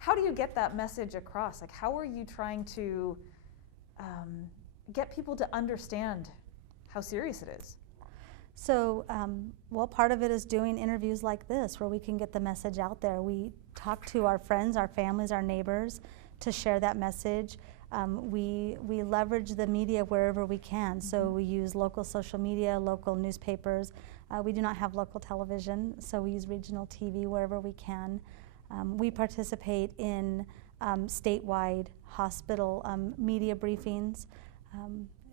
How do you get that message across? Like, how are you trying to get people to understand how serious it is? So, well, part of it is doing interviews like this where we can get the message out there. We talk to our friends, our families, our neighbors to share that message. We leverage the media wherever we can. So we use local social media, local newspapers. We do not have local television, so we use regional TV wherever we can. We participate in statewide hospital media briefings.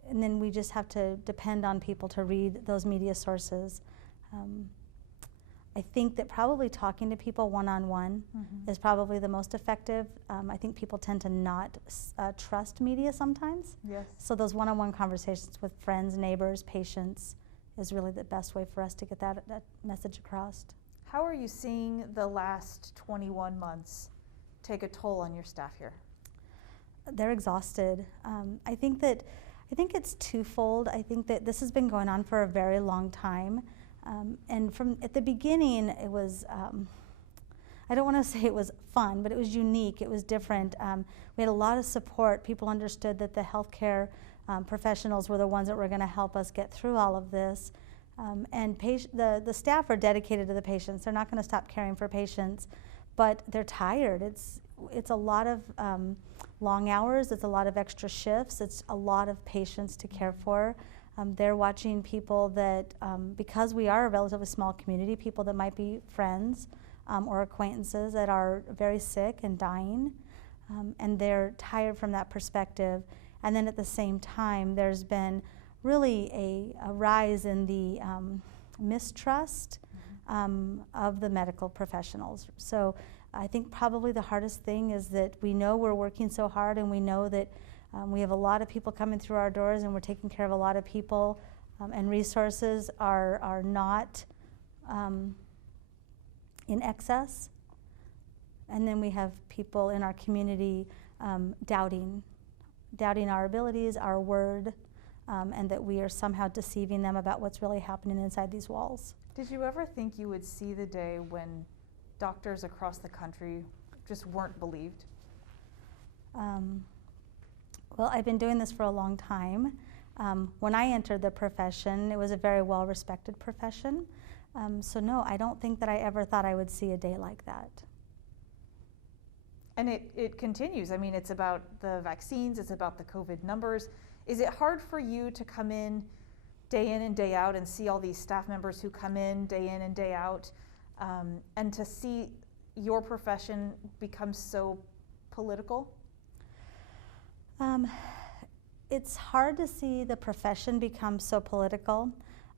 And then we just have to depend on people to read those media sources. I think that probably talking to people one-on-one is probably the most effective. I think people tend to not trust media sometimes. Yes. So those one-on-one conversations with friends, neighbors, patients is really the best way for us to get that message across. How are you seeing the last 21 months take a toll on your staff here? They're exhausted. I think it's twofold. I think that this has been going on for a very long time. And from at the beginning, it was, I don't want to say it was fun, but it was unique. It was different. We had a lot of support. People understood that the healthcare professionals were the ones that were going to help us get through all of this. And the staff are dedicated to the patients. They're not going to stop caring for patients, but they're tired. It's a lot of long hours. It's a lot of extra shifts. It's a lot of patients to care for. They're watching people that, because we are a relatively small community, people that might be friends or acquaintances that are very sick and dying, and they're tired from that perspective. And then at the same time, there's been really a rise in the mistrust of the medical professionals. So I think probably the hardest thing is that we know we're working so hard, and we know that we have a lot of people coming through our doors, and we're taking care of a lot of people, and resources are not in excess. And then we have people in our community doubting our abilities, our word, and that we are somehow deceiving them about what's really happening inside these walls. Did you ever think you would see the day when doctors across the country just weren't believed? Well, I've been doing this for a long time. When I entered the profession, it was a very well-respected profession. So no, I don't think that I ever thought I would see a day like that. And it continues. I mean, it's about the vaccines, it's about the COVID numbers. Is it hard for you to come in and day out and see all these staff members who come in and day out, and to see your profession become so political? It's hard to see the profession become so political,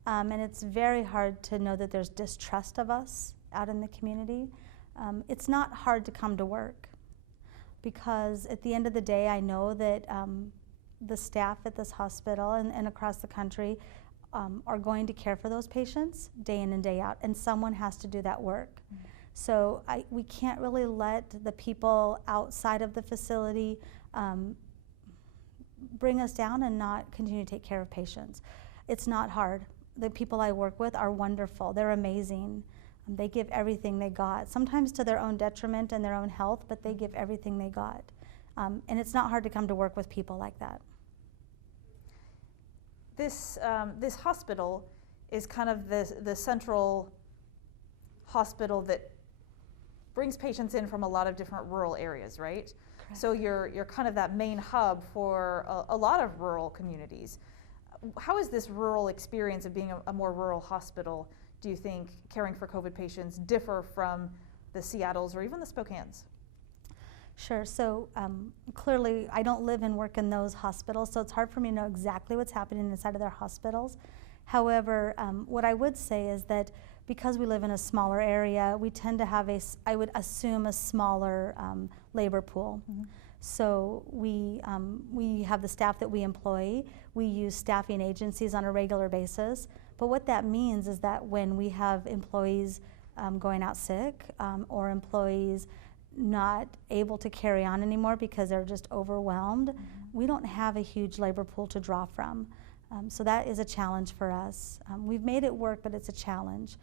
and it's very hard to know that there's distrust of us out in the community. It's not hard to come to work, because at the end of the day, I know that the staff at this hospital and across the country are going to care for those patients day in and day out, and someone has to do that work. So we can't really let the people outside of the facility bring us down and not continue to take care of patients. It's not hard. The people I work with are wonderful. They're amazing. They give everything they got, sometimes to their own detriment and their own health, but they give everything they got. And it's not hard to come to work with people like that. This hospital is kind of the central hospital that brings patients in from a lot of different rural areas, right? Correct. So you're kind of that main hub for a lot of rural communities. How is this rural experience of being a more rural hospital, do you think, caring for COVID patients differ from the Seattles or even the Spokanes? Sure. So clearly, I don't live and work in those hospitals, so it's hard for me to know exactly what's happening inside of their hospitals. However, what I would say is that because we live in a smaller area, we tend to have I would assume, a smaller labor pool. So we have the staff that we employ. We use staffing agencies on a regular basis. But what that means is that when we have employees going out sick, or employees not able to carry on anymore because they're just overwhelmed, we don't have a huge labor pool to draw from. So that is a challenge for us. We've made it work, but it's a challenge.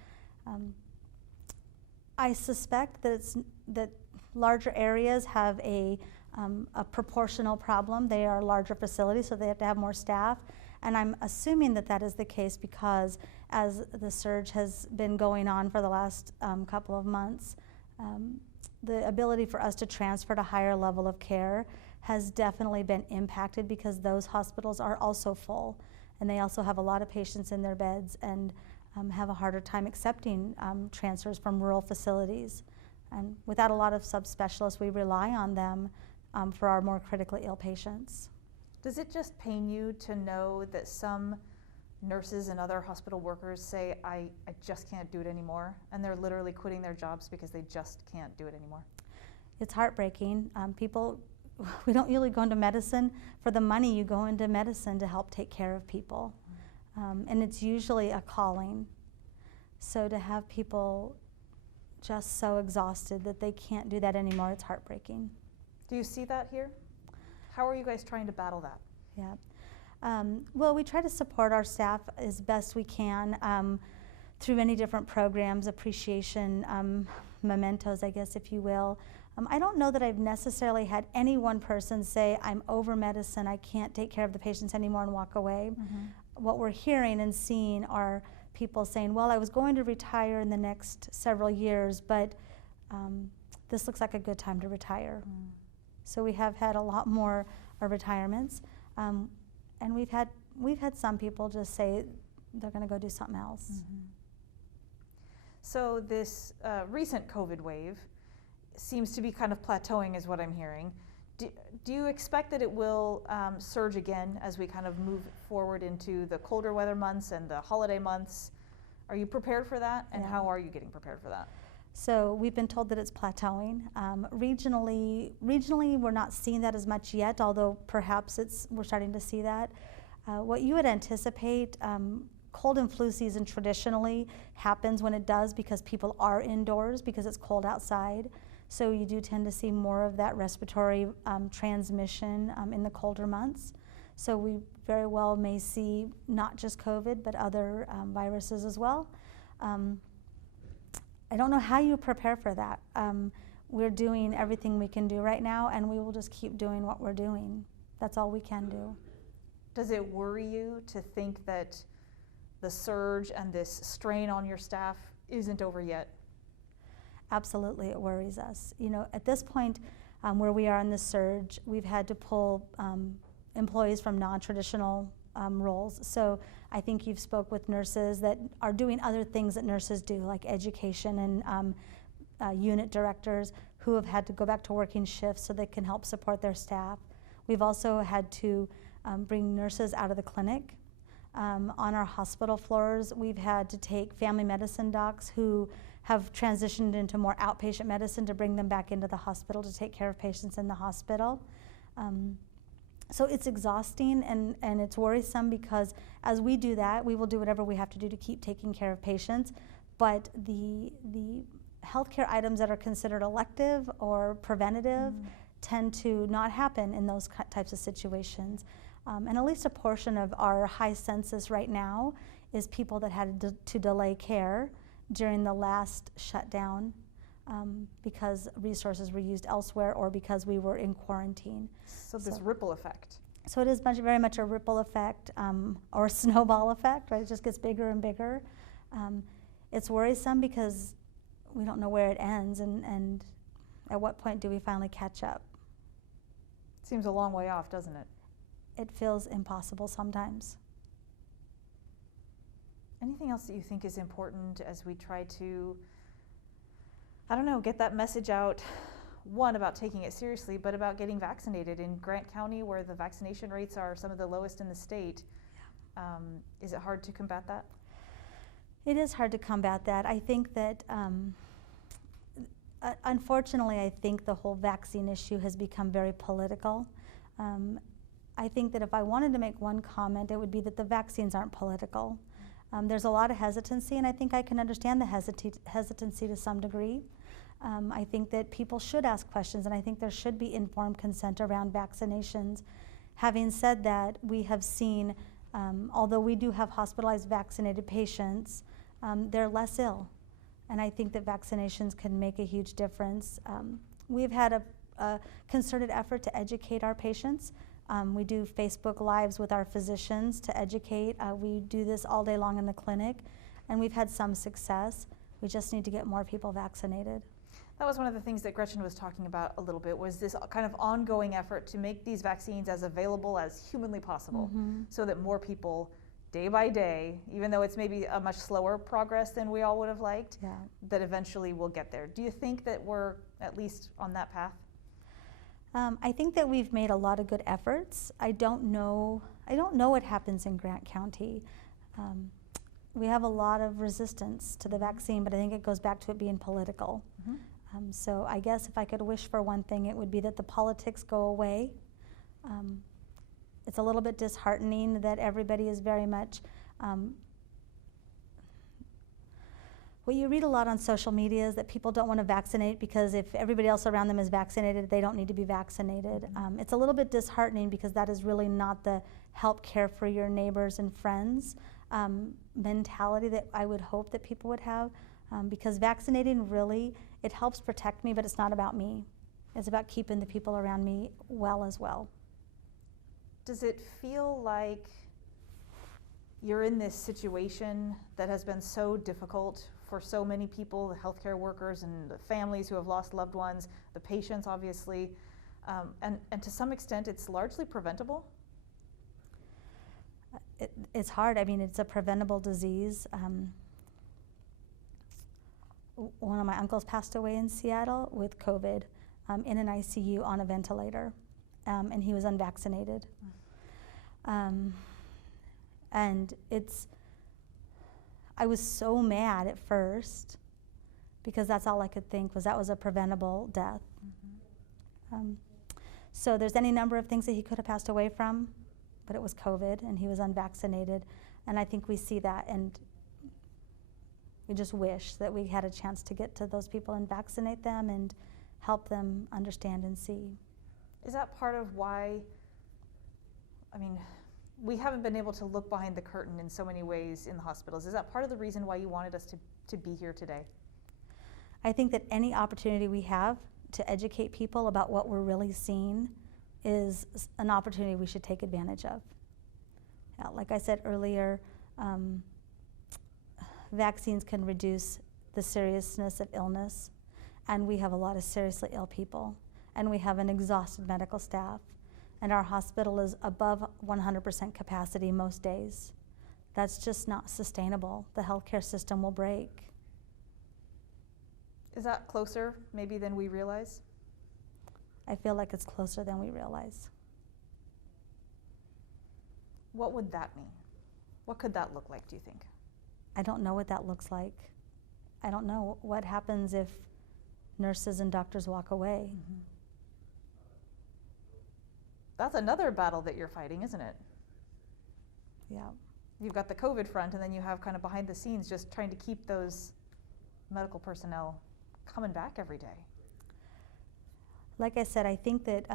I suspect that larger areas have a proportional problem. They are larger facilities, so they have to have more staff. And I'm assuming that that is the case because as the surge has been going on for the last couple of months, the ability for us to transfer to higher level of care has definitely been impacted because those hospitals are also full. And they also have a lot of patients in their beds and have a harder time accepting transfers from rural facilities. And without a lot of subspecialists, we rely on them for our more critically ill patients. Does it just pain you to know that some nurses and other hospital workers say, I just can't do it anymore, and they're literally quitting their jobs because they just can't do it anymore? It's heartbreaking. We don't usually go into medicine for the money. You go into medicine to help take care of people. And it's usually a calling. So to have people just so exhausted that they can't do that anymore, it's heartbreaking. Do you see that here? How are you guys trying to battle that? Yeah. Well, we try to support our staff as best we can through many different programs, appreciation, mementos, I guess, if you will. I don't know that I've necessarily had any one person say, I'm over medicine, I can't take care of the patients anymore and walk away. Mm-hmm. What we're hearing and seeing are people saying, well, I was going to retire in the next several years, but this looks like a good time to retire. Mm. So we have had a lot more retirements, and we've had some people just say they're going to go do something else. Mm-hmm. So this recent COVID wave seems to be kind of plateauing is what I'm hearing. Do you expect that it will surge again as we kind of move forward into the colder weather months and the holiday months? Are you prepared for that? And how are you getting prepared for that? So we've been told that it's plateauing. Regionally, we're not seeing that as much yet, although perhaps we're starting to see that. What you would anticipate, cold and flu season traditionally happens when it does because people are indoors because it's cold outside. So you do tend to see more of that respiratory transmission in the colder months. So we very well may see not just COVID, but other viruses as well. I don't know how you prepare for that. We're doing everything we can do right now, and we will just keep doing what we're doing. That's all we can do. Does it worry you to think that the surge and this strain on your staff isn't over yet? Absolutely, it worries us. You know, at this point where we are in the surge, we've had to pull employees from non-traditional roles. So I think you've spoke with nurses that are doing other things that nurses do, like education and unit directors who have had to go back to working shifts so they can help support their staff. We've also had to bring nurses out of the clinic. On our hospital floors, we've had to take family medicine docs who have transitioned into more outpatient medicine to bring them back into the hospital to take care of patients in the hospital. So it's exhausting and it's worrisome because as we do that, we will do whatever we have to do to keep taking care of patients, but the healthcare items that are considered elective or preventative tend to not happen in those types of situations. And at least a portion of our high census right now is people that had to delay care during the last shutdown because resources were used elsewhere or because we were in quarantine. So this ripple effect. So it is very much a ripple effect or a snowball effect, right? It just gets bigger and bigger. It's worrisome because we don't know where it ends and at what point do we finally catch up. Seems a long way off, doesn't it? It feels impossible sometimes. Anything else that you think is important as we try to, I don't know, get that message out, one, about taking it seriously, but about getting vaccinated in Grant County where the vaccination rates are some of the lowest in the state? Is it hard to combat that? It is hard to combat that. I think that, unfortunately, I think the whole vaccine issue has become very political. I think that if I wanted to make one comment, it would be that the vaccines aren't political. There's a lot of hesitancy, and I think I can understand the hesitancy to some degree. I think that people should ask questions, and I think there should be informed consent around vaccinations. Having said that, we have seen, although we do have hospitalized vaccinated patients, they're less ill. And I think that vaccinations can make a huge difference. we've had a concerted effort to educate our patients. We do Facebook Lives with our physicians to educate. We do this all day long in the clinic, and we've had some success. We just need to get more people vaccinated. That was one of the things that Gretchen was talking about a little bit, was this kind of ongoing effort to make these vaccines as available as humanly possible, so that more people, day by day, even though it's maybe a much slower progress than we all would have liked, that eventually we'll get there. Do you think that we're at least on that path? I think that we've made a lot of good efforts. I don't know what happens in Grant County. We have a lot of resistance to the vaccine, but I think it goes back to it being political. So I guess if I could wish for one thing, it would be that the politics go away. It's a little bit disheartening that everybody is very much, what you read a lot on social media is that people don't want to vaccinate because if everybody else around them is vaccinated, they don't need to be vaccinated. It's a little bit disheartening because that is really not the help care for your neighbors and friends mentality that I would hope that people would have. Because vaccinating really, it helps protect me, but it's not about me. It's about keeping the people around me well as well. Does it feel like you're in this situation that has been so difficult for so many people, the healthcare workers and the families who have lost loved ones, the patients obviously, and to some extent it's largely preventable? It's hard. I mean, it's a preventable disease. One of my uncles passed away in Seattle with COVID in an ICU on a ventilator, and he was unvaccinated. And I was so mad at first because that's all I could think was that was a preventable death. So there's any number of things that he could have passed away from, but it was COVID and he was unvaccinated. And I think we see that, and we just wish that we had a chance to get to those people and vaccinate them and help them understand and see. Is that part of why, I mean, we haven't been able to look behind the curtain in so many ways in the hospitals. Is that part of the reason why you wanted us to be here today? I think that any opportunity we have to educate people about what we're really seeing is an opportunity we should take advantage of. Like I said earlier, vaccines can reduce the seriousness of illness, and we have a lot of seriously ill people, and we have an exhausted medical staff, and our hospital is above 100% capacity most days. That's just not sustainable. The healthcare system will break. Is that closer maybe than we realize? I feel like it's closer than we realize. What would that mean? What could that look like, do you think? I don't know what that looks like. I don't know what happens if nurses and doctors walk away. That's another battle that you're fighting, isn't it? Yeah. You've got the COVID front, and then you have kind of behind the scenes just trying to keep those medical personnel coming back every day. Like I said, I think that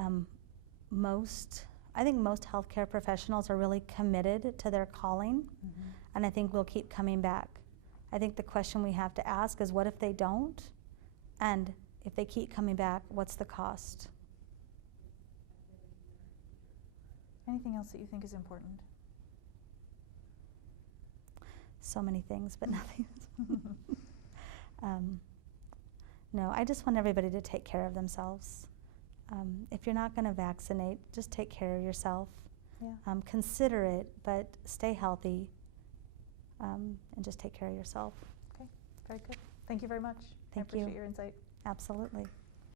most healthcare professionals are really committed to their calling, and I think we'll keep coming back. I think the question we have to ask is, what if they don't? And if they keep coming back, what's the cost? Anything else that you think is important? So many things, but nothing. No, I just want everybody to take care of themselves. If you're not going to vaccinate, just take care of yourself. Yeah. Consider it, but stay healthy, and just take care of yourself. Okay, very good. Thank you very much. Thank I appreciate you. your insight. Absolutely.